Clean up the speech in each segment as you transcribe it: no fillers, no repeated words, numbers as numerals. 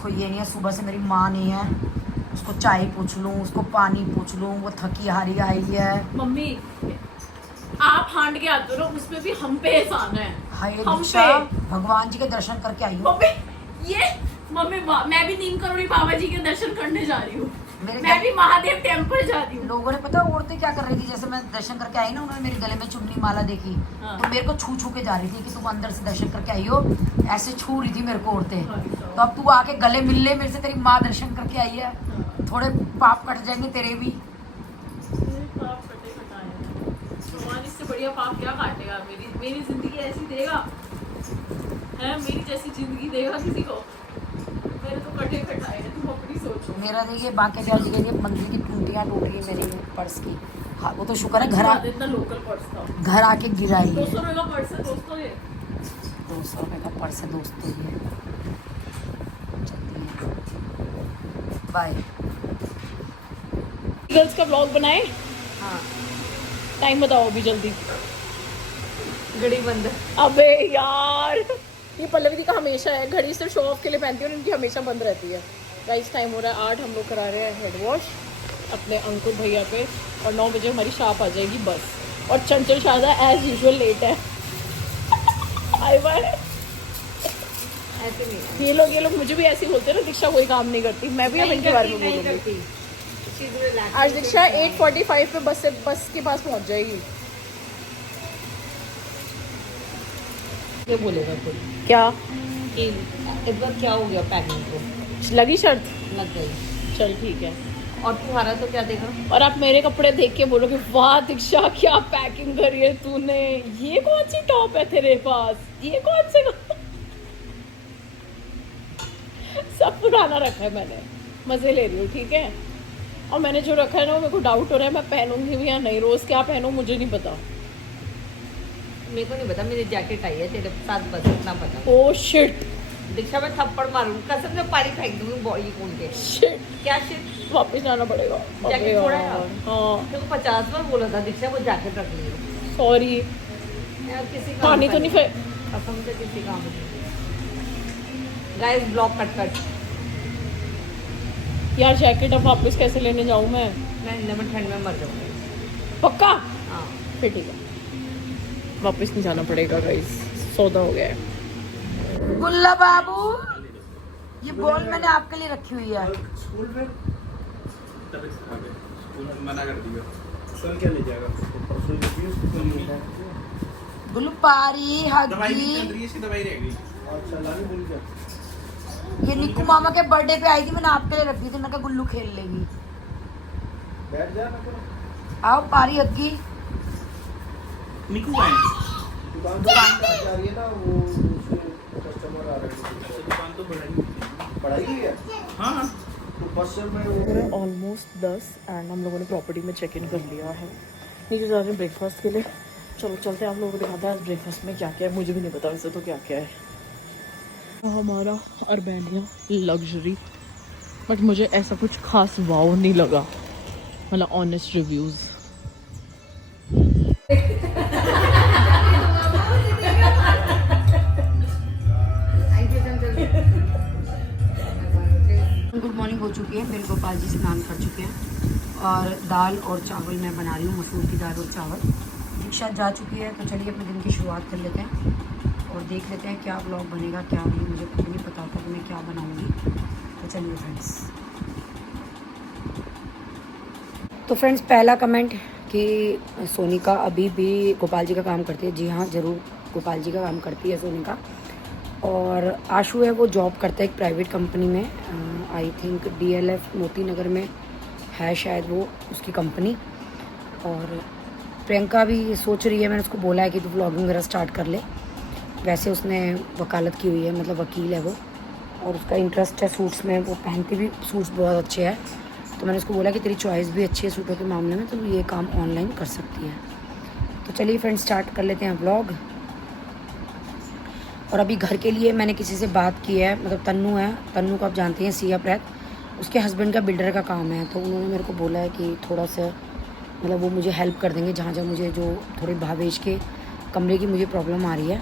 इसको ये नहीं है सुबह से मेरी माँ नहीं है, उसको चाय पूछ लूँ, उसको पानी पूछ लूँ, वो थकी हारी आई है। मम्मी आप हांड के आते हो ना, उसमें भी हम पे एहसान है। हाय हम दीक्षा, पे भगवान जी के दर्शन करके आई हूँ। मम्मी ये मैं भी नीम करोड़ी बाबा जी के दर्शन करने जा रही हूँ। मेरे मैं भी महादेव टेम्पल जा रही हूँ। लोगों ने पता औरतें क्या कर रही थी, जैसे मैं दर्शन करके आई ना, उन्होंने मेरे गले में चुन्नी माला देखी, हाँ। तो मेरे को छू छू के जा रही थी कि तुम अंदर से दर्शन करके आई हो, ऐसे छू रही थी मेरे को औरतें। तो अब तू आके गले मिल ले मेरे से, तेरी माँ दर्शन करके आई है, थोड़े पाप कट जाएंगे तेरे भी। पाप कटे कटाए भगवान, इससे बढ़िया पाप क्या काटेगा। मेरी जिंदगी ऐसी देगा है, मेरी जैसी जिंदगी देगा किसी को। मेरे तो कटे कटाए हैं, तुम अपनी सोचो। मेरा देखिए बाकी ब्याज के लिए मंदिर की टूटियाँ टूट गई मेरी पर्स की। हाँ वो तो शुक्र है घर इतना लोकल पर्स था, घर आके गिराई है। 200 रुपए का पर्स है दोस्तों ये। 200 रुपये का पर्स है दोस्तों ये। बाय। गर्ल्स का ब्लॉग बनाए। हाँ टाइम बताओ अभी जल्दी। घड़ी बंद है। अबे यार ये पल्लवी दी का हमेशा है, घड़ी सिर्फ शो ऑफ के लिए पहनती है और इनकी हमेशा बंद रहती है। गाइस टाइम हो रहा है 8, हम लोग करा रहे हैं हेड वॉश अपने अंकुर भैया पे, और 9 बजे हमारी शाप आ जाएगी बस। और चंचल शादा एज यूजुअल लेट है। आई बार ऐसे नहीं ये लोग मुझे भी ऐसे ही बोलते हैं ना, दीक्षा कोई काम नहीं करती। मैं भी अब इनके बारे में बोलूँगी। आज दीक्षा 8:45 पे बस के पास पहुंच जाएगी। क्या बोलेगा कोई क्या कि इस बार क्या हो गया पैकिंग को, लगी शर्त? लग गई। चल ठीक है। और तुम्हारा तो क्या देखा? और आप मेरे कपड़े देख के बोलोगे वाह दीक्षा क्या पैकिंग करी है तूने, ये कौन सी टॉप है तेरे पास, ये कौन से सब पुराना रखा है मैंने, मजे ले रही हूँ ठीक है। और मैंने जो रखा है ना, वो मेरे को डाउट हो रहा है मैं पहनूंगी भी या नहीं। रोज क्या पहनूं मुझे नहीं पता। मेरे को नहीं पता, मेरी जैकेट आई है तेरे साथ, बस इतना पता। ओ शिट, दीक्षा मैं थप्पड़ मारूंगी कसम से, पानी फेंक दूंगी बॉडी खोल के। शिट, क्या शिट? वापस जाना पड़ेगा। जैकेट अबे थोड़ा है यार, ना? हाँ तेरे को 50 बार बोला था दीक्षा वो जैकेट रख लियो। सॉरी। यार किसी काम पानी का तो नहीं फेंक। कसम से किसी काम नहीं। गाइस ब्लॉक कट यार जैकेट अब वापस कैसे लेने जाऊँ मैं मैं ठंड में मर जाऊंगी। पक्का? हाँ फिर ठीक है, वापस नहीं जाना पड़ेगा गाइस, सौदा हो गया है। गुल्ला बाबू, ये बॉल मैंने आपके लिए रखी हुई है। स्कूल में तबीयत खराब है, स्कूल में मना कर दिया। कल क्या ले जाएगा? परसों ले जाइए, स्कूल में मिलता है। गुल्लू पारी दवाई नहीं चल हगी, रही है, इसकी दवाई रह गई। अच्छा लानी भूल गया। ये निक्कू मामा के बर्थडे पे आई थी, मैंने आपके लिए रखी थी, मैं कहा गुल्लू खेल लेगी। बैठ जा ना करो। आओ पारी हगी। निकू का है। दुकान पे जा रही है ना, वो दूसरे कस्टमर आ रहे हैं। दुकान तो बढ़ाई पढ़ाई की है हाँ तो बस में वो ऑलमोस्ट 10 एंड हम लोगों ने प्रॉपर्टी में चेक इन कर लिया है। नीचे जा रहे हैं ब्रेकफास्ट के लिए। चलो चलते हैं, आप लोगों को दिखाते हैं आज ब्रेकफास्ट में क्या क्या है। मुझे भी नहीं पता वैसे तो क्या क्या है। हमारा अर्बेनिया लग्जरी, बट मुझे ऐसा कुछ खास वाव नहीं लगा, मतलब ऑनेस्ट रिव्यूज़। गुड मॉर्निंग हो चुकी है, मेरे गोपाल जी स्नान कर चुके हैं और दाल और चावल मैं बना रही हूँ, मसूर की दाल और चावल। दीक्षा जा चुकी है, तो चलिए अपने दिन की शुरुआत कर लेते हैं और देख लेते हैं क्या ब्लॉग बनेगा क्या नहीं। मुझे खुद नहीं पता था कि मैं क्या बनाऊँगी, तो चलिए फ्रेंड्स। तो फ्रेंड्स पहला कमेंट कि सोनिका अभी भी गोपाल जी का काम करती है। जी हाँ ज़रूर, गोपाल जी का काम करती है सोनिका। और आशु है वो जॉब करता है एक प्राइवेट कंपनी में, I think DLF Moti Nagar में है शायद वो उसकी कंपनी। और प्रियंका भी सोच रही है, मैंने उसको बोला है कि तू व्लॉगिंग वगैरह स्टार्ट कर ले। वैसे उसने वकालत की हुई है, मतलब वकील है वो, और उसका इंटरेस्ट है सूट्स में, वो पहनती भी सूट्स बहुत अच्छे हैं। तो मैंने उसको बोला कि तेरी चॉइस भी अच्छी है सूटों के मामले में, तो ये काम ऑनलाइन कर सकती है। तो चलिए फ्रेंड्स स्टार्ट कर लेते हैं व्लॉग। और अभी घर के लिए मैंने किसी से बात की है, मतलब तन्नू है, तन्नू को आप जानते हैं, सिया प्रैत, उसके हस्बैंड का बिल्डर का काम है। तो उन्होंने मेरे को बोला है कि थोड़ा सा मतलब वो मुझे हेल्प कर देंगे जहाँ जहाँ मुझे जो थोड़ी भावेश के कमरे की मुझे प्रॉब्लम आ रही है।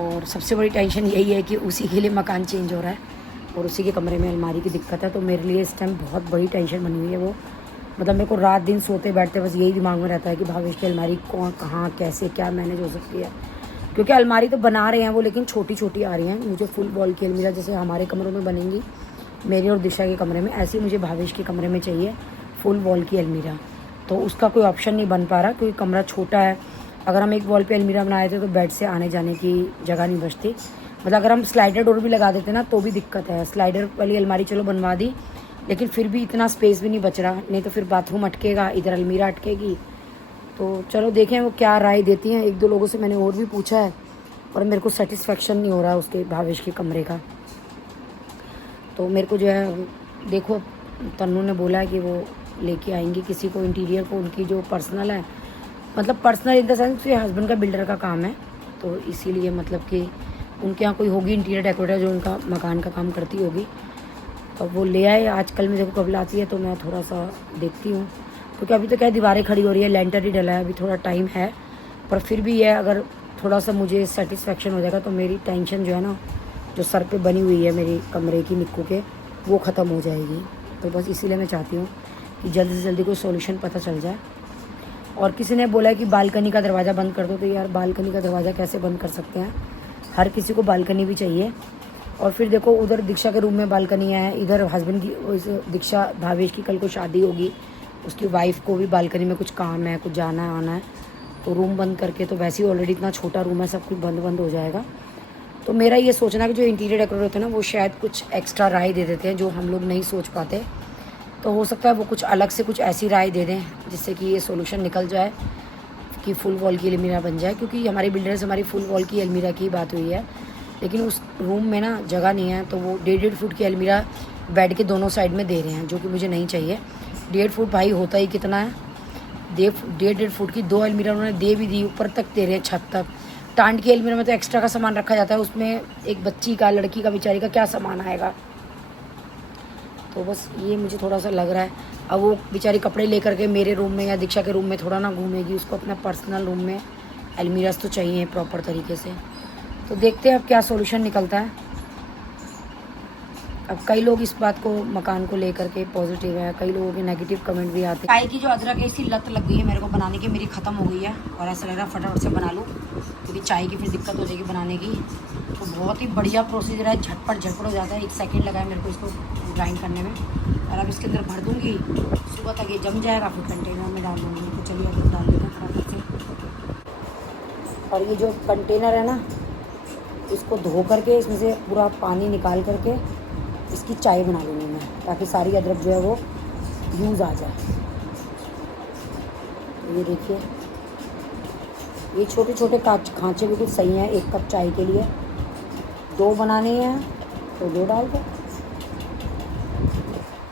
और सबसे बड़ी टेंशन यही है कि उसी के लिए मकान चेंज हो रहा है, और उसी के कमरे में अलमारी की दिक्कत है। तो मेरे लिए इस टाइम बहुत बड़ी टेंशन बनी हुई है वो। मतलब मेरे को रात दिन सोते बैठते बस यही दिमाग में रहता है कि भावेश की अलमारी कौन कहाँ कैसे क्या मैनेज हो सकती है, क्योंकि अलमारी तो बना रहे हैं वो, लेकिन छोटी छोटी आ रही हैं। मुझे फुल वॉल की अलमीरा जैसे हमारे कमरों में बनेंगी, मेरे और दिशा के कमरे में, ऐसी मुझे भावेश के कमरे में चाहिए फुल वॉल की अलमीरा। तो उसका कोई ऑप्शन नहीं बन पा रहा क्योंकि कमरा छोटा है। अगर हम एक वॉल पे अलमीरा बनाए थे तो बेड से आने जाने की जगह नहीं बचती। मतलब अगर हम स्लाइडर डोर भी लगा देते ना तो भी दिक्कत है। स्लाइडर वाली अलमारी चलो बनवा दी, लेकिन फिर भी इतना स्पेस भी नहीं बच रहा, नहीं तो फिर बाथरूम अटकेगा, इधर अलमीरा अटकेगी। तो चलो देखें वो क्या राय देती हैं। 1-2 लोगों से मैंने और भी पूछा है और मेरे को सेटिस्फेक्शन नहीं हो रहा उसके भावेश के कमरे का। तो मेरे को जो है देखो, तन्नू ने बोला है कि वो लेके आएंगी किसी को इंटीरियर को, उनकी जो पर्सनल है, मतलब पर्सनल इन द सेंस उसके हस्बैंड का बिल्डर का काम है, तो इसीलिए मतलब कि उनके यहाँ कोई होगी इंटीरियर डेकोरेटर जो उनका मकान का काम करती होगी। तो वो ले आए। आजकल में देखो कब लाती है, तो मैं थोड़ा सा देखती हूँ, क्योंकि अभी तो क्या दीवारें खड़ी हो रही है, लेंटर ही डला है, अभी थोड़ा टाइम है। पर फिर भी ये अगर थोड़ा सा मुझे सेटिस्फेक्शन हो जाएगा तो मेरी टेंशन जो है ना, जो सर पे बनी हुई है मेरी कमरे की निक्कू के, वो ख़त्म हो जाएगी। तो बस इसीलिए मैं चाहती हूँ कि जल्दी से जल्दी कोई सॉल्यूशन पता चल जाए। और किसी ने बोला कि बालकनी का दरवाज़ा बंद कर दो, तो यार बालकनी का दरवाज़ा कैसे बंद कर सकते हैं? हर किसी को बालकनी भी चाहिए। और फिर देखो उधर दीक्षा के रूम में बालकनी है, इधर हस्बैंड की दीक्षा भावेश की कल को शादी होगी, उसकी वाइफ को भी बालकनी में कुछ काम है, कुछ जाना आना है, तो रूम बंद करके तो वैसे ही ऑलरेडी इतना छोटा रूम है, सब कुछ बंद हो जाएगा। तो मेरा ये सोचना कि जो इंटीरियर डेकोरेटर होते हैं ना, वो शायद कुछ एक्स्ट्रा राय दे देते हैं जो हम लोग नहीं सोच पाते। तो हो सकता है वो कुछ अलग से कुछ ऐसी राय दे दें जिससे कि ये सोल्यूशन निकल जाए कि फुल वॉल की अलमीरा बन जाए। क्योंकि हमारी बिल्डर से हमारी फुल वॉल की अलमीरा की बात हुई है, लेकिन उस रूम में ना जगह नहीं है, तो वो 1.5 फुट की अलमीरा बेड के दोनों साइड में दे रहे हैं, जो कि मुझे नहीं चाहिए। 1.5 फुट भाई होता ही कितना है, 1.5 फुट की 2 अलमीरा उन्होंने दे भी दी, ऊपर तक दे रहे हैं, छत तक। टांड की अलमीरा में तो एक्स्ट्रा का सामान रखा जाता है, उसमें एक बच्ची का, लड़की का, बेचारी का क्या सामान आएगा। तो बस ये मुझे थोड़ा सा लग रहा है। अब वो बेचारी कपड़े लेकर के मेरे रूम में या दीक्षा के रूम में थोड़ा ना घूमेगी, उसको अपना पर्सनल रूम में अलमीरास तो चाहिए प्रॉपर तरीके से। तो देखते हैं अब क्या सॉल्यूशन निकलता है। अब कई लोग इस बात को, मकान को लेकर के पॉजिटिव है, कई लोगों के नेगेटिव कमेंट भी आते हैं। चाय की जो अदरक है इसकी लत लग गई है मेरे को बनाने की, मेरी ख़त्म हो गई है और ऐसा लग रहा है फटाफट से बना लूँ, क्योंकि चाय की फिर दिक्कत हो जाएगी बनाने की। तो बहुत ही बढ़िया प्रोसीजर है, झटपट हो जाता है। 1 सेकेंड लगा है मेरे को इसको ग्राइंड करने में। और अब इसके अंदर भर दूँगी, सुबह तक ये जम जाएगा, फिर कंटेनर में डाल दूँगी। तो चलिए अभी डाल देते हैं फटाफट से। और ये जो कंटेनर है ना, इसको धो करके इसमें से पूरा पानी निकाल करके इसकी चाय बना लूँगी मैं, ताकि सारी अदरक जो है वो यूज़ आ जाए। ये देखिए, ये छोटे छोटे खांचे भी कुछ सही हैं 1 कप चाय के लिए। 2 बनाने हैं तो 2 डाल दो।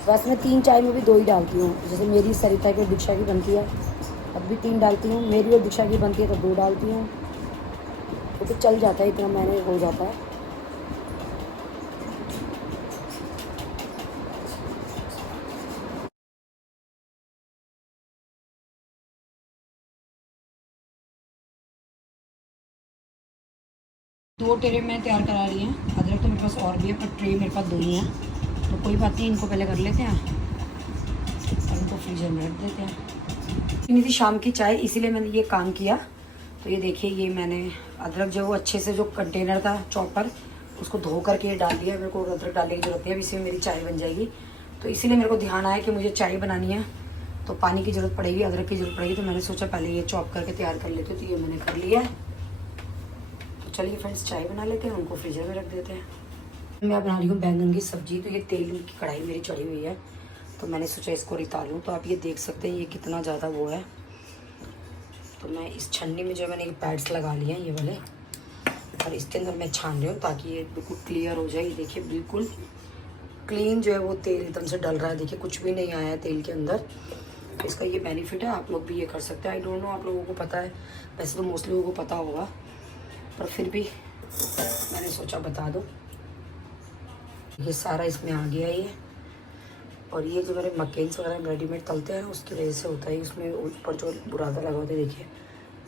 वैसे मैं 3 चाय में भी 2 ही डालती हूँ। जैसे मेरी, सरिता की और दीक्षा की बनती है, अब भी 3 डालती हूँ। मेरी और दीक्षा की बनती है तो 2 डालती हूँ। तो चल जाता है, इतना मैंने हो जाता है। दो ट्रे में तैयार करा रही हैं। अदरक तो मेरे पास और भी है, पर ट्रे मेरे पास 2 ही हैं, तो कोई बात नहीं, इनको पहले कर लेते हैं और इनको फ्रीजर में रख देते हैं। पीनी थी शाम की चाय, इसीलिए मैंने ये काम किया। तो ये देखिए, ये मैंने अदरक जो वो अच्छे से, जो कंटेनर था चॉपर, उसको धो करके डाल दिया। मेरे को अदरक डालने की जरूरत नहीं है, अब इसमें मेरी चाय बन जाएगी। तो इसीलिए मेरे को ध्यान आया कि मुझे चाय बनानी है तो पानी की ज़रूरत पड़ेगी, अदरक की ज़रूरत पड़ेगी। तो मैंने सोचा पहले ये चॉप करके तैयार कर लेते, तो ये मैंने कर लिया। तो चलिए फ्रेंड्स, चाय बना लेते हैं, उनको फ्रीजर में रख देते हैं। मैं बना रही हूँ बैंगन की सब्जी। तो ये तेल की कढ़ाई मेरी चढ़ी हुई है, तो मैंने सोचा इसको रिता लूँ। तो आप ये देख सकते हैं ये कितना ज़्यादा वो है। तो मैं इस छन्नी में जो है मैंने ये पैड्स लगा लिए हैं ये वाले, और इसके अंदर मैं छान रही हूँ ताकि ये बिल्कुल क्लियर हो जाए। ये देखिए बिल्कुल क्लीन जो है वो तेल एकदम से डल रहा है। देखिए कुछ भी नहीं आया है तेल के अंदर। तो इसका ये बेनिफिट है, आप लोग भी ये कर सकते हैं। आई डोंट नो आप लोगों को पता है, वैसे तो मोस्टली लोगों को पता होगा, पर फिर भी मैंने सोचा बता दो। ये सारा इसमें आ गया ये। और ये जो मेरे मकेन्स वगैरह रेडीमेड तलते हैं उसकी वजह से होता है, उसमें ऊपर जो बुरादा लगा होता है, देखिए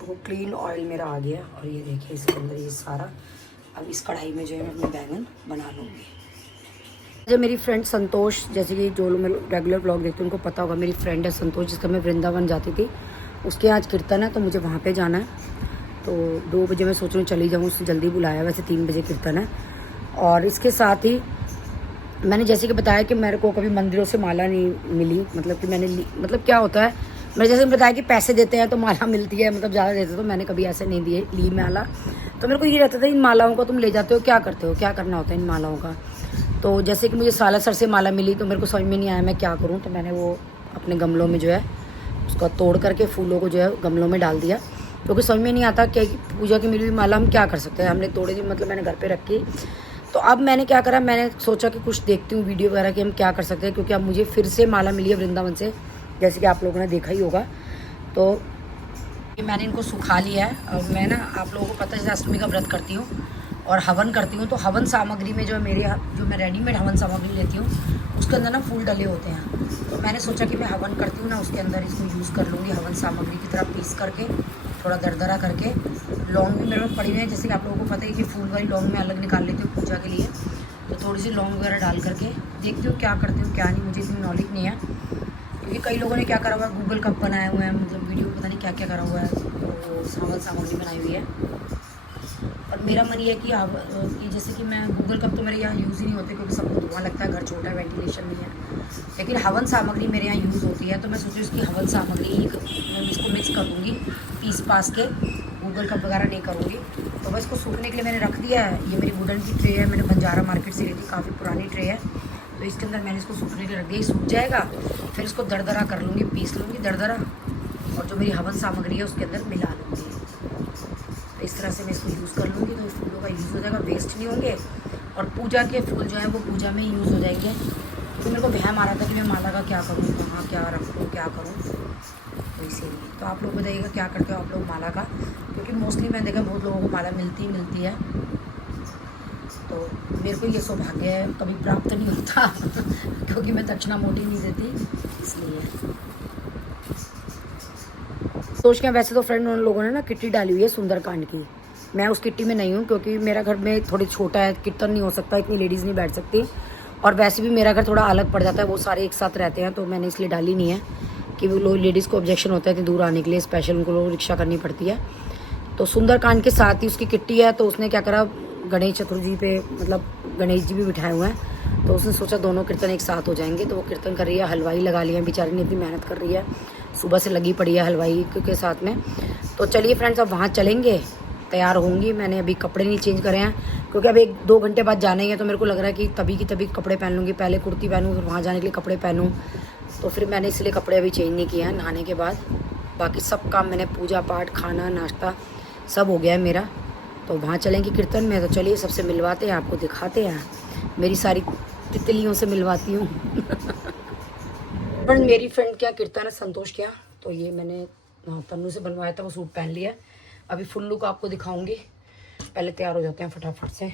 वो क्लीन ऑयल मेरा आ गया। और ये देखिए इसके अंदर ये सारा, अब इस कढ़ाई में जो है मैं अपने बैंगन बना लूँगी। जब मेरी फ्रेंड संतोष, जैसे कि जो लोग मेरे रेगुलर ब्लॉग देखते हैं उनको पता होगा, मेरी फ्रेंड है संतोष जिसका मैं वृंदावन जाती थी, उसके आज कीर्तन है तो मुझे वहाँ पे जाना है। तो 2 बजे मैं सोच रही हूँ चली जाऊँ, उससे जल्दी बुलाया, वैसे 3 बजे कीर्तन है। और इसके साथ ही मैंने जैसे कि बताया कि मेरे को कभी मंदिरों से माला नहीं मिली, मतलब कि मैंने मतलब क्या होता है, मैंने जैसे बताया कि पैसे देते हैं तो माला मिलती है, मतलब ज़्यादा देते तो मैंने कभी ऐसे नहीं दिए ली माला। तो मेरे को ये रहता था इन मालाओं को तुम ले जाते हो क्या करते हो, क्या करना होता है इन मालाओं का। तो जैसे कि मुझे सालासर से माला मिली तो मेरे को समझ में नहीं आया मैं क्या करूँ, तो मैंने वो अपने गमलों में जो है उसका तोड़ करके फूलों को जो है गमलों में डाल दिया, क्योंकि समझ में नहीं आता कि पूजा की मिली हुई माला हम क्या कर सकते हैं। हमने तोड़ी थी, मतलब मैंने घर पे रखी। तो अब मैंने क्या करा, मैंने सोचा कि कुछ देखती हूँ वीडियो वगैरह कि हम क्या कर सकते हैं, क्योंकि अब मुझे फिर से माला मिली है वृंदावन से, जैसे कि आप लोगों ने देखा ही होगा। तो मैंने इनको सुखा लिया है। अब मैं ना, आप लोगों को पता है जैसे अष्टमी का व्रत करती हूँ और हवन करती हूँ, तो हवन सामग्री में जो मेरे जो मैं रेडीमेड हवन सामग्री लेती हूँ उसके अंदर ना फूल डले होते हैं। तो मैंने सोचा कि मैं हवन करती हूँ ना, उसके अंदर इसको यूज़ कर लूँगी हवन सामग्री की तरह पीस करके, थोड़ा दरदरा करके। लौंग भी मेरे में पड़ी हुई है, जैसे कि आप लोगों को पता है कि फूल वाली लौंग में अलग निकाल लेती हूँ पूजा के लिए। तो थोड़ी सी लौंग वगैरह डाल करके देखती हूँ क्या करती हूँ क्या नहीं, मुझे इतनी नॉलेज नहीं है, क्योंकि कई लोगों ने क्या करा हुआ है, गूगल कप बनाए हुए हैं, मतलब वीडियो पता नहीं क्या क्या करा हुआ है, वो हवन सामग्री बनाई हुई है। और मेरा मन ये है कि जैसे कि मैं गूगल कप तो मेरे यहाँ यूज़ ही नहीं होते, क्योंकि सबको धुआं लगता है, घर छोटा है, वेंटिलेशन नहीं है। लेकिन हवन सामग्री मेरे यहाँ यूज़ होती है, तो मैं सोची उसकी हवन सामग्री मैं इसको मिक्स कर दूँगी पीस पास के, गूगल कप वगैरह नहीं करूँगी। तो बस इसको सूखने के लिए मैंने रख दिया है। ये मेरी वुडन की ट्रे है, मैंने बंजारा मार्केट से ली थी, काफ़ी पुरानी ट्रे है। तो इसके अंदर मैंने इसको सूखने के लिए रख दिया, सूख जाएगा फिर इसको दरदरा कर लूँगी, पीस लूँगी दरदरा, और जो मेरी हवन सामग्री है उसके अंदर मिला लूँगी। तो इस तरह से मैं इसको यूज़ कर लूँगी, तो फूलों का यूज़ हो जाएगा, वेस्ट नहीं होंगे, और पूजा के फूल जो है वो पूजा में ही यूज़ हो जाएंगे। तो मेरे को वहम आ रहा था कि मैं माला का क्या करूँ, कहाँ क्या रखूँ, क्या करूँ, तो इसीलिए। तो आप लोग बताइएगा क्या करते हो आप लोग माला का, क्योंकि मोस्टली मैंने देखा बहुत लोगों को माला मिलती है। तो मेरे को ये सौभाग्य है कभी प्राप्त नहीं होता क्योंकि मैं दक्षिणा मोटी नहीं देती, इसलिए। सोच के वैसे तो फ्रेंड उन लोगों ने ना किट्टी डाली हुई है सुंदरकांड की, मैं उस किट्टी में नहीं हूँ, क्योंकि मेरा घर में थोड़ी छोटा है, कीर्तन नहीं हो सकता, इतनी लेडीज़ नहीं बैठ सकती, और वैसे भी मेरा घर थोड़ा अलग पड़ जाता है, वो सारे एक साथ रहते हैं, तो मैंने इसलिए डाली नहीं है कि वो लोग लेडीज़ को ऑब्जेक्शन होता है इतनी दूर आने के लिए, स्पेशल उनको लोग रिक्शा करनी पड़ती है। तो सुंदरकांड के साथ ही उसकी किट्टी है, तो उसने क्या करा, गणेश चतुर्थी पे मतलब गणेश जी भी बिठाए हुए हैं, तो उसने सोचा दोनों कीर्तन एक साथ हो जाएंगे। तो वो कीर्तन कर रही है, हलवाई लगा लिया है, बेचारी ने इतनी मेहनत कर रही है, सुबह से लगी पड़ी है हलवाई के साथ में। तो चलिए फ्रेंड्स, अब वहाँ चलेंगे, तैयार होंगी। मैंने अभी कपड़े नहीं चेंज करे हैं, क्योंकि अब 1-2 घंटे बाद जाना ही है, तो मेरे को लग रहा है कि तभी की तभी कपड़े पहन लूँगी, पहले कुर्ती पहनूँ फिर वहाँ जाने के लिए कपड़े पहनूँ। तो फिर मैंने इसलिए कपड़े अभी चेंज नहीं किए हैं नहाने के बाद। बाकी सब काम मैंने, पूजा पाठ, खाना, नाश्ता सब हो गया है मेरा। तो वहाँ चलेंगे कीर्तन में, तो चलिए सबसे मिलवाते हैं, आपको दिखाते हैं, मेरी सारी तितलियों से मिलवाती हूँ पर मेरी फ्रेंड क्या कीर्तन है, संतोष क्या, तो ये मैंने तन्नू से बनवाया था, वो सूट पहन लिया। अभी फुल लुक आपको दिखाऊंगी, पहले तैयार हो जाते हैं फटाफट से।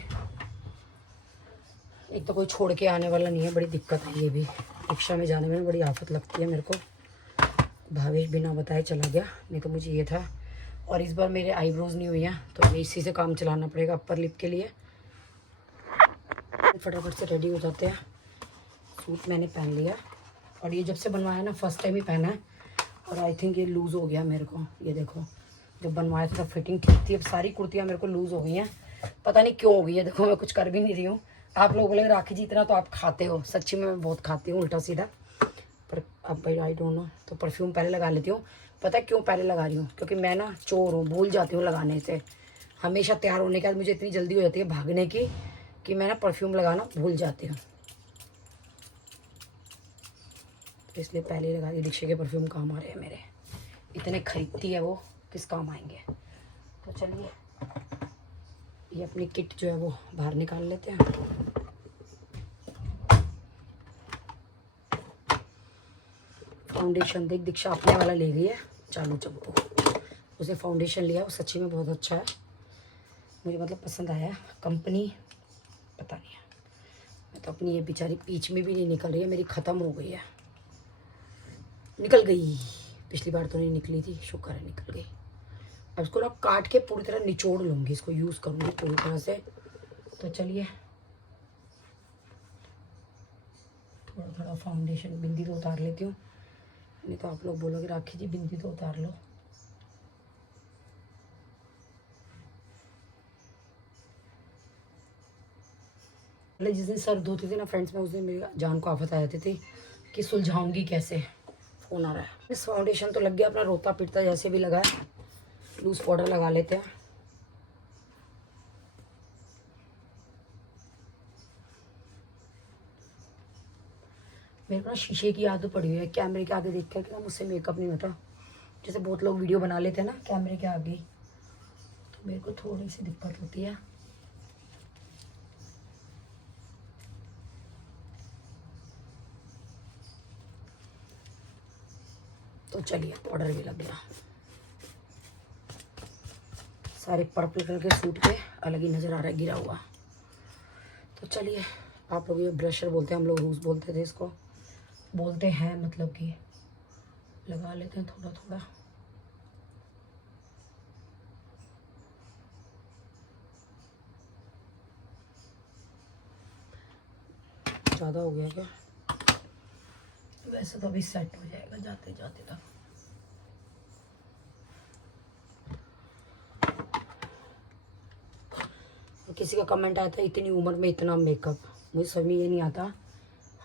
एक तो कोई छोड़ के आने वाला नहीं है, बड़ी दिक्कत है, ये भी रिक्शा में जाने में बड़ी आफत लगती है मेरे को। भावेश बिना बताए चला गया, नहीं तो मुझे ये था। और इस बार मेरे आईब्रोज नहीं हुई हैं, तो इसी से काम चलाना पड़ेगा अपर लिप के लिए। फटाफट से रेडी हो जाते हैं। सूट मैंने पहन लिया, और ये जब से बनवाया ना, फर्स्ट टाइम ही पहना है, और आई थिंक ये लूज़ हो गया मेरे को। ये देखो, जब बनवाया था तब फिटिंग ठीक थी, अब सारी कुर्तियाँ मेरे को लूज़ हो गई हैं, पता नहीं क्यों हो गई है। देखो मैं कुछ कर भी नहीं रही हूँ। आप लोग बोले राखी जी इतना तो आप खाते हो, सच्ची में मैं बहुत खाती हूँ उल्टा सीधा, पर अब भाई आई डोंट नो। तो परफ्यूम पहले लगा लेती हूँ। पता है क्यों पहले लगा रही हूँ, क्योंकि मैं ना चोर हूँ, भूल जाती हूँ लगाने से। हमेशा तैयार होने के बाद मुझे इतनी जल्दी हो जाती है भागने की कि मैं ना परफ्यूम लगाना भूल जाती हूँ, इसलिए पहले लगा दी। दीक्षा के परफ्यूम काम आ रहे हैं मेरे, इतने खरीदती है वो, किस काम आएंगे। तो चलिए ये अपनी किट जो है वो बाहर निकाल लेते हैं। फाउंडेशन देख, दीक्षा अपने वाला ले गई है, चालू चप्पू। उसने फाउंडेशन लिया, वो सच्ची में बहुत अच्छा है, मुझे मतलब पसंद आया। कंपनी पता नहीं है, मैं तो अपनी ये बेचारी पीच में भी नहीं निकल रही है, मेरी ख़त्म हो गई है। निकल गई, पिछली बार तो नहीं निकली थी, शुक्र है निकल गई। अब इसको ना काट के पूरी तरह निचोड़ लूँगी, इसको यूज़ करूँगी पूरी तरह से। तो चलिए थोड़ा थोड़ा फाउंडेशन, बिंदी तो उतार लेती हूँ, नहीं तो आप लोग बोलोगे राखी जी बिंदी तो उतार लो। पहले जिस दिन सर धोते थे ना फ्रेंड्स, में उस दिन मेरी जान को आफत आ जाती थी कि सुलझाऊंगी कैसे। फ़ोन आ रहा है। इस फाउंडेशन तो लग गया अपना, रोता पिटता जैसे भी लगा है। लूज पाउडर लगा लेते हैं। मेरे को ना शीशे की आदत पड़ी हुई है, कैमरे के आगे देख कर कि ना मुझसे मेकअप नहीं होता। जैसे बहुत लोग वीडियो बना लेते हैं ना कैमरे के आगे, तो मेरे को थोड़ी सी दिक्कत होती है। तो चलिए, पाउडर भी लग गया। सारे पर्पल कलर के सूट पे अलग ही नज़र आ रहा है गिरा हुआ। तो चलिए, आप लोग ये ब्रशर बोलते हैं, हम लोग रूज बोलते थे इसको, बोलते हैं मतलब कि लगा लेते हैं थोड़ा थोड़ा। ज़्यादा हो गया क्या? वैसे तो अभी सेट हो जाएगा जाते जाते तक। किसी का कमेंट आया था इतनी उम्र में इतना मेकअप, मुझे समझ में ये नहीं आता।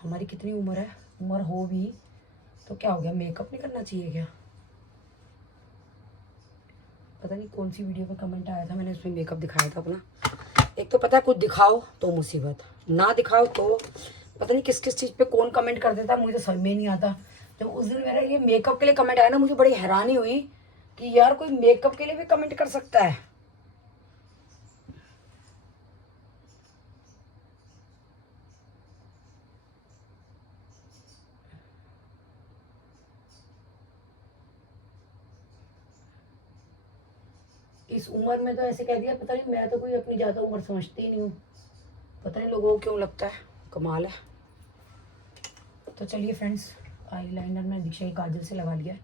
हमारी कितनी उम्र है, उम्र हो भी तो क्या हो गया, मेकअप नहीं करना चाहिए क्या? पता नहीं कौन सी वीडियो पे कमेंट आया था, मैंने उसमें मेकअप दिखाया था अपना। एक तो पता है कुछ दिखाओ तो मुसीबत, ना दिखाओ तो पता नहीं किस किस चीज़ पे कौन कमेंट कर देता, मुझे तो समझ में नहीं आता। जब उस दिन मेरा ये मेकअप के लिए कमेंट आया ना, मुझे बड़ी हैरानी हुई कि यार कोई मेकअप के लिए भी कमेंट कर सकता है। इस उम्र में तो ऐसे कह दिया, पता नहीं, मैं तो कोई अपनी ज़्यादा उम्र समझती ही नहीं हूँ, पता नहीं लोगों को क्यों लगता है, कमाल है। तो चलिए फ्रेंड्स, आईलाइनर मैंने दीक्षा की काजल से लगा लिया है।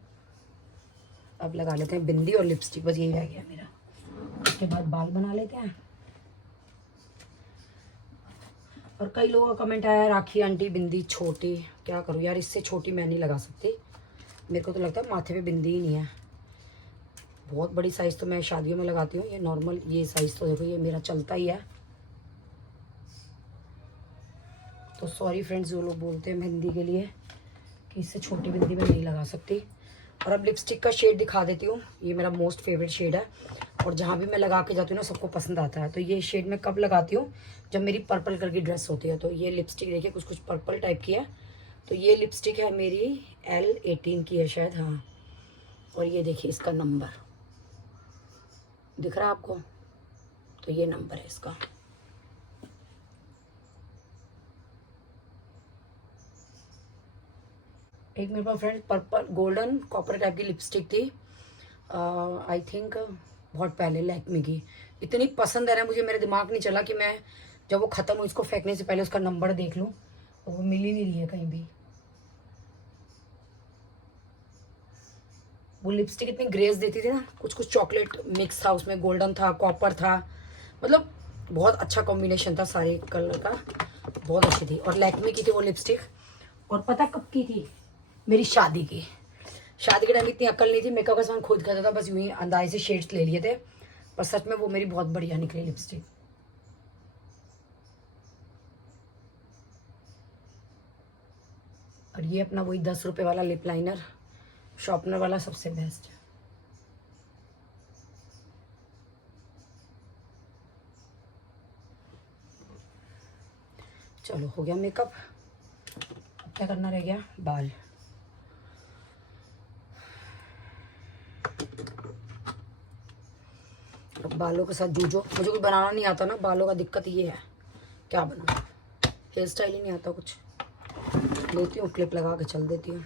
अब लगा लेते हैं बिंदी और लिपस्टिक, बस यही रह गया मेरा। उसके बाद बाल बना लेते हैं। और कई लोगों का कमेंट आया, राखी आंटी बिंदी छोटी, क्या करूँ यार, इससे छोटी मैं नहीं लगा सकती। मेरे को तो लगता है माथे पे बिंदी ही नहीं है। बहुत बड़ी साइज़ तो मैं शादियों में लगाती हूँ, ये नॉर्मल ये साइज़ तो देखो ये मेरा चलता ही है। तो सॉरी फ्रेंड्स जो लोग बोलते हैं मेहंदी के लिए कि इससे छोटी बिंदी मैं नहीं लगा सकती। और अब लिपस्टिक का शेड दिखा देती हूँ, ये मेरा मोस्ट फेवरेट शेड है और जहाँ भी मैं लगा के जाती हूँ ना सबको पसंद आता है। तो ये शेड मैं कब लगाती हूँ, जब मेरी पर्पल कलर की ड्रेस होती है। तो ये लिपस्टिक देखिए कुछ कुछ पर्पल टाइप की है। तो ये लिपस्टिक है मेरी L18 की है शायद, हाँ। और ये देखिए इसका नंबर दिख रहा है आपको, तो ये नंबर है इसका। एक मेरे पास friend purple golden copper type की लिपस्टिक थी, आई थिंक बहुत पहले, लैक्मे की। इतनी पसंद है ना मुझे, मेरे दिमाग नहीं चला कि मैं जब वो ख़त्म हुई इसको फेंकने से पहले उसका नंबर देख लूँ, और वो मिल ही नहीं रही है कहीं भी। वो लिपस्टिक इतनी ग्रेस देती थी ना, कुछ कुछ चॉकलेट मिक्स था उसमें, गोल्डन था, कॉपर था, मतलब बहुत अच्छा कॉम्बिनेशन था सारे कलर का, बहुत अच्छी थी। और लैक्मे की थी वो लिपस्टिक। और पता कब की थी, मेरी शादी की। शादी के टाइम इतनी अक्ल नहीं थी, मेकअप का सामान खुद करता था, बस यूं ही अंदाजे से शेड्स ले लिए थे, पर सच में वो मेरी बहुत बढ़िया निकली लिपस्टिक। और ये अपना वही 10 रुपये वाला लिप लाइनर, शॉर्पनर वाला, सबसे बेस्ट। चलो हो गया मेकअप, अब क्या करना रह गया, बाल। अब बालों के साथ जूझो, मुझे कुछ बनाना नहीं आता ना, बालों का दिक्कत ये है, क्या बनाऊँ, हेयर स्टाइल ही नहीं आता कुछ। लेती हूँ क्लिप लगा के चल देती हूँ,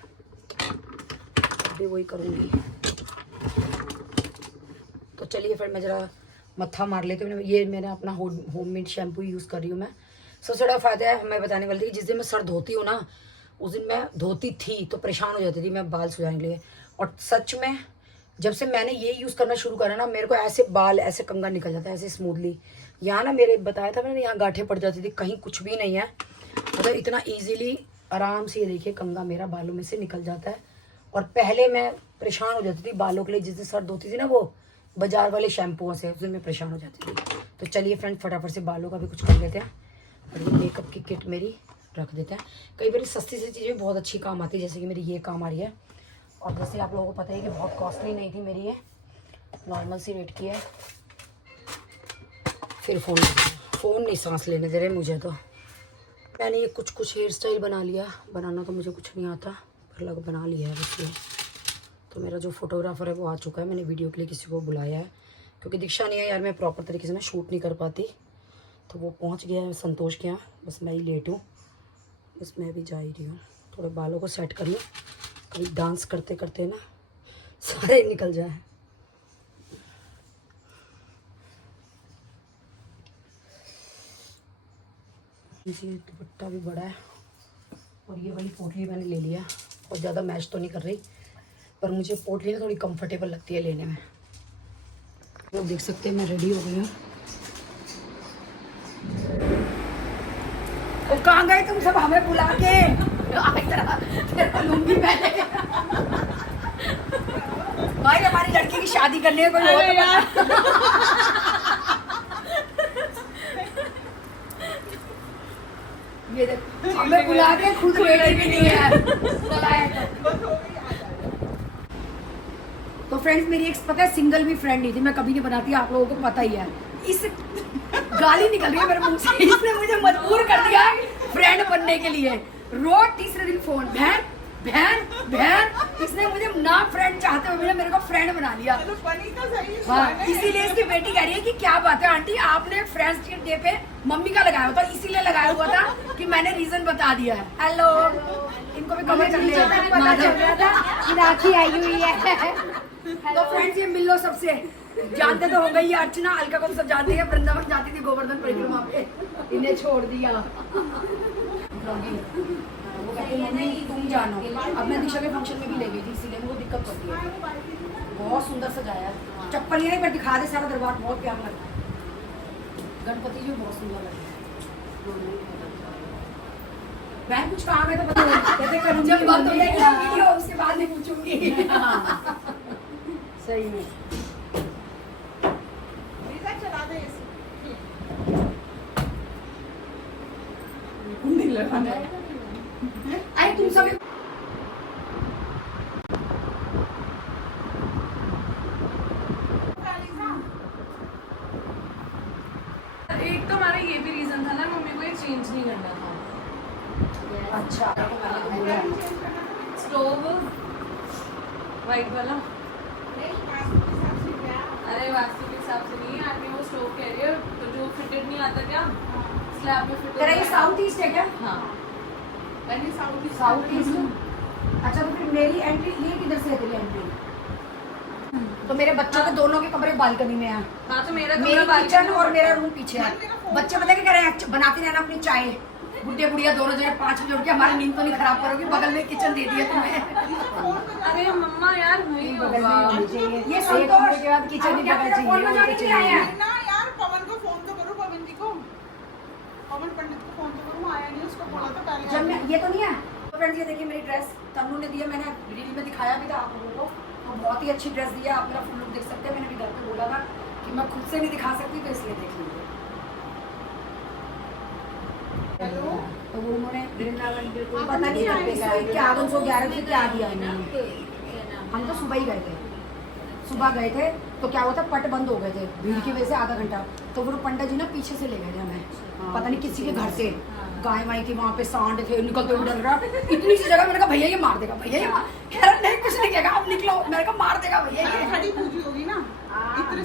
भी वही करूँगी। तो चलिए फिर मैं ज़रा मत्था मार लेती हूँ। ये मैंने अपना होममेड शैम्पू यूज़ कर रही हूँ मैं। सबसे बड़ा फ़ायदा है, मैं बताने वाली थी कि जिस दिन मैं सर धोती हूँ ना, उस दिन मैं धोती थी तो परेशान हो जाती थी मैं बाल सुझाने के लिए। और सच में जब से मैंने ये यूज़ करना शुरू करा ना, मेरे को ऐसे बाल ऐसे कंघा निकल जाता है ऐसे स्मूथली। यहाँ ना मेरे बताया था मैंने, यहाँ गांठें पड़ जाती थी, कहीं कुछ भी नहीं है, मतलब इतना ईजिली आराम से ये देखिए कंघा मेरा बालों में से निकल जाता है। और पहले मैं परेशान हो जाती थी बालों के लिए, जिस दिन सर्द होती थी ना वो बाजार वाले शैम्पुओं से, उस दिन मैं परेशान हो जाती थी। तो चलिए फ्रेंड फटाफट से बालों का भी कुछ कर लेते हैं। और ये मेकअप की किट मेरी रख देते हैं। कई बार सस्ती सी चीज़ें बहुत अच्छी काम आती है, जैसे कि मेरी ये काम आ रही है। और जैसे आप लोगों को पता है कि बहुत कॉस्टली नहीं थी मेरी, ये नॉर्मल सी रेट की है। फिर फ़ोन नहीं सांस लेने दे रहे मुझे। तो मैंने ये कुछ हेयर स्टाइल बना लिया, बनाना तो मुझे कुछ नहीं आता, पर लग बना लिया है बस ये। तो मेरा जो फोटोग्राफर है वो आ चुका है, मैंने वीडियो के लिए किसी को बुलाया है, क्योंकि दीक्षा नहीं है यार, मैं प्रॉपर तरीके से ना शूट नहीं कर पाती। तो वो पहुंच गया है संतोष के यहाँ, बस मैं ही लेट हूँ। बस मैं भी जा ही रही हूँ, थोड़े बालों को सेट कर लूँ, कभी डांस करते करते ना सारे निकल जाए। इसी दुपट्टा भी बड़ा है, और ये वाली पोटली मैंने ले लिया। और ज़्यादा मैच तो नहीं कर रही, पर मुझे पोटली ना थोड़ी कंफर्टेबल लगती है लेने में। लोग देख सकते हैं मैं रेडी हो गई हूँ। तो कहाँ गए तुम सब हमें बुला के? तेरा लूंगी पहले। भाई हमारी लड़की की शादी करने का कोई और ये देख हमें बुला के खुद रेडी भी नहीं है। तो फ्रेंड्स मेरी एक पता है सिंगल भी फ्रेंड नहीं थी, मैं कभी नहीं बनाती, आप लोगों को पता ही है। इस गाली निकल रही है मेरे मुंह से, इसने मुझे मजबूर कर दिया फ्रेंड बनने के लिए। रोज तीसरे दिन फोन, बहन बहन बहन, इसने मुझे ना फ्रेंड चाहते हुए मेरे को फ्रेंड बना लिया। हाँ, इसीलिए इसकी बेटी कह रही है कि क्या बात है आंटी आपने फ्रेंड्स डे पे मम्मी का लगाया हुआ था, इसीलिए लगाया हुआ था कि मैंने रीजन बता दिया है। हेलो, इनको भी कवर कर ले, पता चल रहा था राखी आई हुई है। तो फ्रेंड्स ये मिल लो सबसे, जानते तो हो गई है अर्चना, अलका को सब जानते हैं, वृंदावन जाती थी गोवर्धन परिक्रमा पे, इन्हें छोड़ दिया। वो कहते मम्मी तुम जानो, अब मैं दीक्षा के फंक्शन में भी ले गई थी, इसीलिए मुझे दिक्कत पड़ती है। बहुत सुंदर सजाया है, चप्पल नहीं पर दिखा दे सारा दरबार, बहुत प्यारा लगता है। गणपति जी बहुत सुंदर लगता है। मैं कुछ काम है तो बता, कहते करूंगी जब बात हो जाएगी वीडियो उसके बाद नहीं पूछूंगी। सही में चला दे अरे तुम सब एक तो हमारा ये भी रीजन था ना, मम्मी को ये चेंज नहीं करना था। अच्छा स्टोव वाइट वाला, अरे वास्तु के हिसाब से नहीं आके वो स्टोव कह रही है, तो जो फिटेड नहीं आता क्या स्लैब में फिट। तेरा ये साउथ ईस्ट है क्या? हाँ साउथ ईस्ट। अच्छा तो फिर मेरी एंट्री ये किधर से है तेरी एंट्री? तो मेरे बच्चों के दोनों के कमरे बालकनी में है। हाँ तो मेरा मेरी किचन और मेरा रूम पीछे है। बच्चे पता क्या कह रहे हैं, बनाते रहना अपनी चाय, बुढ़े बुढ़िया दोनों जगह 5 बजे उठ के हमारी नींद तो नहीं खराब करोगी, बगल में किचन दे दिया तुम्हें। अरे मम्मा यार वही बगल होगा। में चाहिए ये संतोष के बाद किचन भी बगल चाहिए। फोन बजाने के लिए आया है ना यार, पवन को फोन तो करो, पवन जी को, पवन पंडित को फोन तो करो, आया नहीं, उसको बोला था पहले। जब मैं ये तो नहीं है। तो फ्रेंड्स ये देखिए मेरी ड्रेस तन्नू ने दी है, मैंने रील में दिखाया भी था आप लोगों को, तो बहुत ही अच्छी ड्रेस दी है। आप मेरा फुल लुक देख सकते हैं, मैंने भी घर पे बोला था कि मैं खुद से नहीं दिखा सकती, तो इसलिए देख लीजिए। तो वो उन्होंने पता नहीं क्या 11 से क्या दिया इन्होंने। हम तो सुबह ही गए थे, सुबह गए थे तो क्या हुआ था, पट बंद हो गए थे भीड़ की वजह से आधा घंटा। तो वो पंडित जी ना पीछे से ले गए थे हमें, पता नहीं किसी के घर से, गाय वाई थी वहाँ पे, सांड थे, निकलते हुए डर रहा इतनी सी जगह। मैंने कहा भैया ये मार देगा, भैया ये कह रहा नहीं कुछ नहीं कहेगा, अब निकलो। मैंने कहा मार देगा भैया ये। खड़ी पूजी होगी ना, इत्र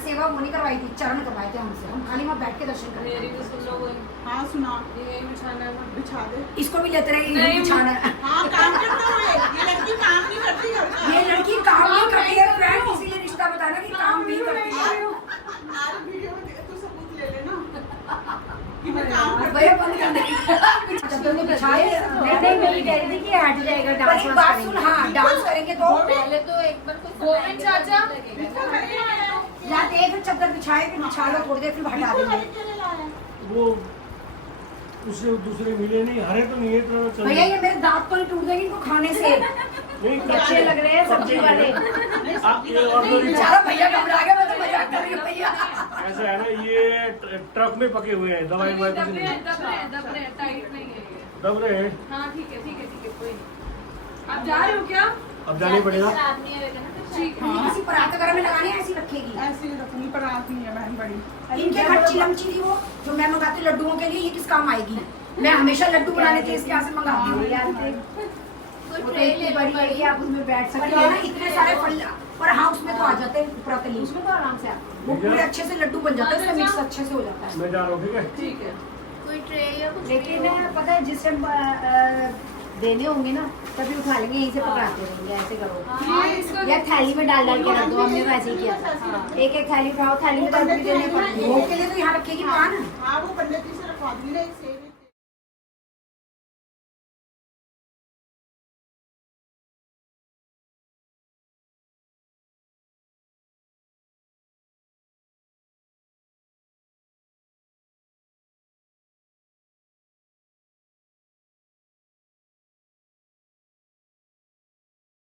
सेवा वो नहीं करवाई थी, चरण करवाए थे हमसे, हम खाली वहाँ बैठ के दर्शन कर मेरी रहे तो सुन लो कोई। हाँ सुना, ये बिछाना है, बिछा दे। इसको भी लेते रहे, ये बिछाना है। हाँ काम करता हुए, ये लड़की काम नहीं करती घर का। ये लड़की काम नहीं करती है फ्रेंड, इसीलिए रिश्ता बताना कि काम नहीं करती है। यार वीडियो में तू सबूत ले लेना कि मैं काम करती भैया बंद कर दे। चद्दर तो बिछाए, नहीं मेरी कह रही थी कि हट जाएगा पर डांस। एक बात सुन, हाँ डांस करेंगे तो पहले तो एक बार कुछ गोविंद चाचा या देख फिर चद्दर बिछाए, फिर बिछा लो थोड़ी देर, फिर हटा देंगे। हूँ। वो उससे दूसरे मिले नहीं, हरे तो नहीं है तो चल भैया ये मेरे दांत तो नहीं टूट जाएंगे इनको खाने से। नहीं अच्छे लग रहे हैं सब्जी वाले। आप ये और तो बेचारा भैया घबरा गया, मैं तो मजाक कर रही हूँ भैया। ऐसा है ना, ये ट्रक में पके हुए हैं, दवाई ववाई कुछ नहीं टाइट नहीं है ये। दब रहे हैं। हाँ ठीक है कोई नहीं। आप जा रहे हो क्या? अब जाना ही पड़ेगा। ठीक है। किसी पराठा वगैरह में लगाने ऐसी रखेगी। ऐसे ही रखूंगी, पर आती है बहन बड़ी। इनके घर चिलमची थी वो जो मैं मंगाती हूँ लड्डुओं के लिए, ये किस काम आएगी? मैं हमेशा लड्डू बनाने के इसके यहाँ से मंगाती हूँ। बड़ी बड़ी आप उसमें बैठ पर सकते ये हो ना इतने सारे फल, पर हाँ उसमें तो आ जाते हैं प्रतली, उसमें तो आराम से आप वो पूरे अच्छे से लड्डू बन जाते हैं, उसमें मिक्स अच्छे से हो जाता है। मैं जा रहा हूँ, ठीक है। ठीक है। कोई ट्रे या कुछ। लेकिन पता है जिस टाइम देने होंगे ना तभी उठा लेंगे, यहीं से पकड़ाते रहेंगे, ऐसे करो या थैली में डाल डाल के रख दो। हमने तो ऐसे ही किया था, एक एक थैली उठाओ, थैली में डाल के देने पड़ती है। भोग के लिए तो यहाँ रखेगी पान। हाँ वो पंडित जी से रखवा दूंगी ना एक से